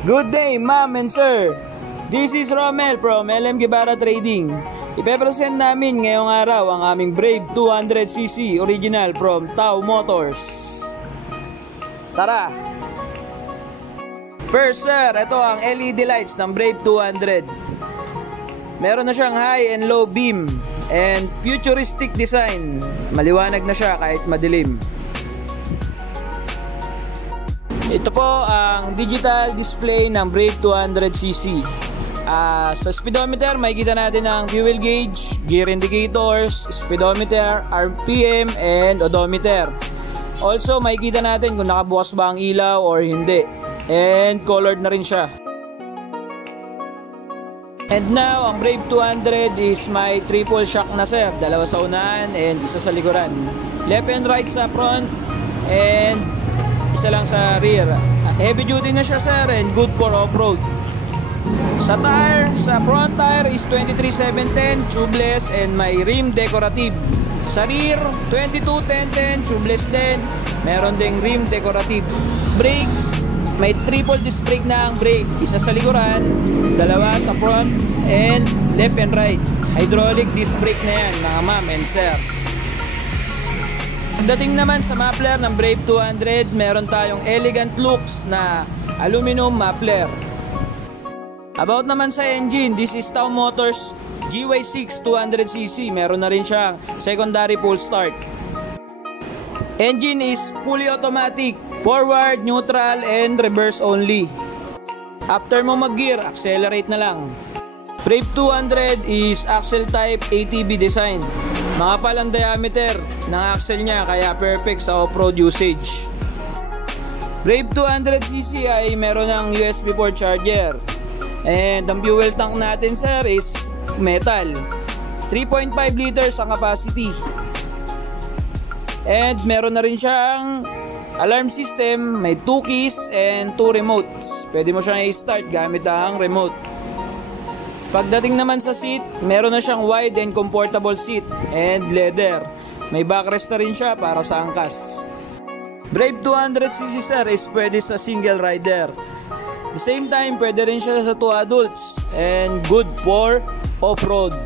Good day, ma'am and sir. This is Romel from LM Guevara Trading. Ipepresent namin ngayong araw ang aming Brave 200cc original from Tao Motors. Tara! First sir, ito ang LED lights ng Brave 200. Meron na siyang high and low beam and futuristic design. Maliwanag na siya kahit madilim. Ito po ang digital display ng Brave 200cc. Sa speedometer, makikita natin ang fuel gauge, gear indicators, speedometer, RPM, and odometer. Also, makikita natin kung nakabukas ba ang ilaw or hindi. And colored na rin siya. And now, ang Brave 200 is may triple shock na sir. Dalawa sa unahan and isa sa likuran. Left and right sa front and isa lang sa rear. Heavy duty na siya sir and good for off-road. Sa tire, sa front tire is 23/710 tubeless and may rim decorative. Sa rear, 22/1010 tubeless din. Meron ding rim decorative. Brakes, may triple disc brake na ang brake. Isa sa likuran, dalawa sa front and left and right. Hydraulic disc brake na yan mga ma'am and sir. Pagdating naman sa muffler ng Brave 200, meron tayong elegant looks na aluminum muffler. About naman sa engine, this is Tao Motors GY6 200cc. Meron na rin siyang secondary pull start. Engine is fully automatic, forward, neutral, and reverse only. After mo mag-gear, accelerate na lang. Brave 200 is axle type ATV design. Makapal ang diameter ng axle niya kaya perfect sa off-road usage. Brave 200cc ay meron ng USB port charger. And ang fuel tank natin sir is metal. 3.5 liters ang capacity. And meron na rin siyang alarm system, may 2 keys and 2 remotes. Pwede mo siyang i-start gamit ang remote. Pagdating naman sa seat, meron na siyang wide and comfortable seat and leather. May backrest na rin siya para sa angkas. Brave 200cc sir is pwede sa single rider. At the same time, pwede rin siya sa 2 adults and good for off-road.